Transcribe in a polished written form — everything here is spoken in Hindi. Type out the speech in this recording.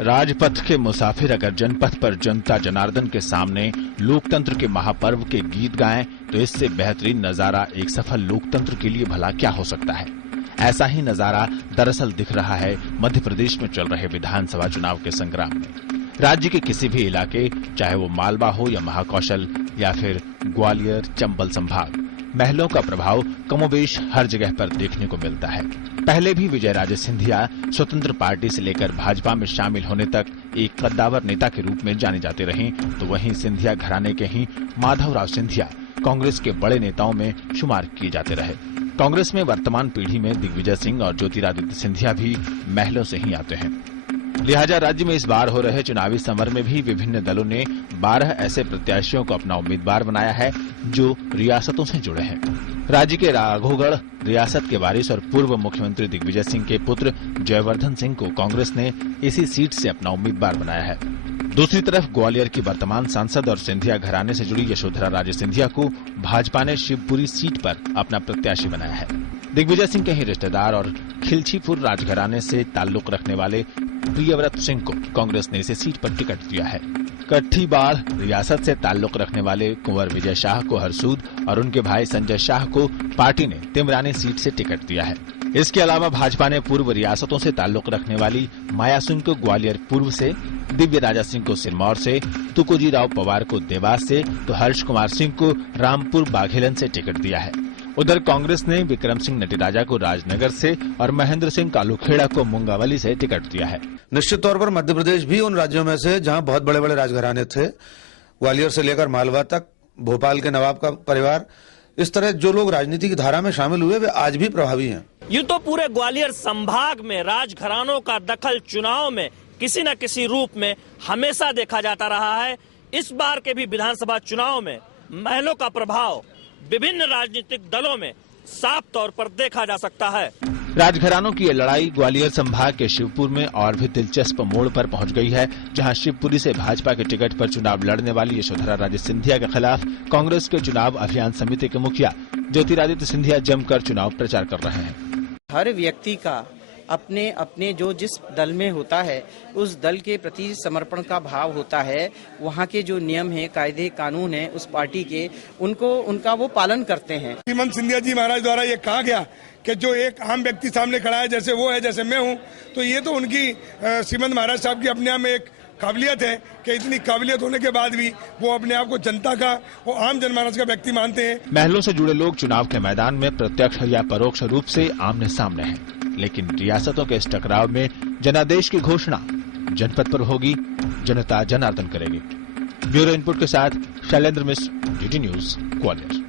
राजपथ के मुसाफिर अगर जनपथ पर जनता जनार्दन के सामने लोकतंत्र के महापर्व के गीत गाएं तो इससे बेहतरीन नजारा एक सफल लोकतंत्र के लिए भला क्या हो सकता है। ऐसा ही नजारा दरअसल दिख रहा है मध्य प्रदेश में चल रहे विधानसभा चुनाव के संग्राम में। राज्य के किसी भी इलाके, चाहे वो मालवा हो या महाकौशल या फिर ग्वालियर चंबल संभाग, महलों का प्रभाव कमोबेश हर जगह पर देखने को मिलता है। पहले भी विजयराजे सिंधिया स्वतंत्र पार्टी से लेकर भाजपा में शामिल होने तक एक कद्दावर नेता के रूप में जाने जाते रहे, तो वहीं सिंधिया घराने के ही माधवराव सिंधिया कांग्रेस के बड़े नेताओं में शुमार किए जाते रहे। कांग्रेस में वर्तमान पीढ़ी में दिग्विजय सिंह और ज्योतिरादित्य सिंधिया भी महलों से ही आते हैं। लिहाजा राज्य में इस बार हो रहे चुनावी समर में भी विभिन्न दलों ने 12 ऐसे प्रत्याशियों को अपना उम्मीदवार बनाया है जो रियासतों से जुड़े हैं। राज्य के राघोगढ़ रियासत के वारिस और पूर्व मुख्यमंत्री दिग्विजय सिंह के पुत्र जयवर्धन सिंह को कांग्रेस ने इसी सीट से अपना उम्मीदवार बनाया है। दूसरी तरफ ग्वालियर की वर्तमान सांसद और सिंधिया घराने से जुड़ी यशोधरा राजे सिंधिया को भाजपा ने शिवपुरी सीट पर अपना प्रत्याशी बनाया है। दिग्विजय सिंह के ही रिश्तेदार और खिलचीपुर राजघराने से ताल्लुक रखने वाले प्रियव्रत सिंह को कांग्रेस ने इसे सीट पर टिकट दिया है। कट्ठी बाढ़ रियासत से ताल्लुक रखने वाले कुंवर विजय शाह को हरसूद और उनके भाई संजय शाह को पार्टी ने तिमरानी सीट से टिकट दिया है। इसके अलावा भाजपा ने पूर्व रियासतों से ताल्लुक रखने वाली माया सिंह को ग्वालियर पूर्व से, दिव्य राजा सिंह को सिरमौर से, तुकोजी राव पवार को देवास से, तो हर्ष कुमार सिंह को रामपुर बाघेलन से टिकट दिया है। उधर कांग्रेस ने विक्रम सिंह नटीराजा को राजनगर से और महेंद्र सिंह कालूखेड़ा को मुंगावली से टिकट दिया है। निश्चित तौर पर मध्य प्रदेश भी उन राज्यों में से जहां बहुत बड़े बड़े राजघराने थे, ग्वालियर से लेकर मालवा तक, भोपाल के नवाब का परिवार, इस तरह जो लोग राजनीति की धारा में शामिल हुए वे आज भी प्रभावी हैं। यूं तो पूरे ग्वालियर संभाग में राजघरानों का दखल चुनाव में किसी न किसी रूप में हमेशा देखा जाता रहा है। इस बार के भी विधानसभा चुनाव में महलों का प्रभाव विभिन्न राजनीतिक दलों में साफ तौर पर देखा जा सकता है। राजघरानों की ये लड़ाई ग्वालियर संभाग के शिवपुर में और भी दिलचस्प मोड़ पर पहुंच गई है, जहां शिवपुरी से भाजपा के टिकट पर चुनाव लड़ने वाली यशोधरा राजे सिंधिया के खिलाफ कांग्रेस के चुनाव अभियान समिति के मुखिया ज्योतिरादित्य सिंधिया जमकर चुनाव प्रचार कर रहे हैं। हर व्यक्ति का अपने अपने जो जिस दल में होता है उस दल के प्रति समर्पण का भाव होता है। वहाँ के जो नियम है, कायदे कानून है उस पार्टी के, उनका वो पालन करते हैं। श्रीमंत सिंधिया जी महाराज द्वारा ये कहा गया कि जो एक आम व्यक्ति सामने खड़ा है, जैसे वो है जैसे मैं हूँ, तो ये तो उनकी श्रीमंत महाराज साहब की अपने आप में एक काबिलियत है कि इतनी काबिलियत होने के बाद भी वो अपने आप को जनता का और आम जनमानस का व्यक्ति मानते हैं। महलों से जुड़े लोग चुनाव के मैदान में प्रत्यक्ष या परोक्ष रूप से आमने सामने हैं, लेकिन रियासतों के इस टकराव में जनादेश की घोषणा जनपद पर होगी, जनता जनार्दन करेगी। ब्यूरो इनपुट के साथ शैलेंद्र मिश्र, DD न्यूज, ग्वालियर।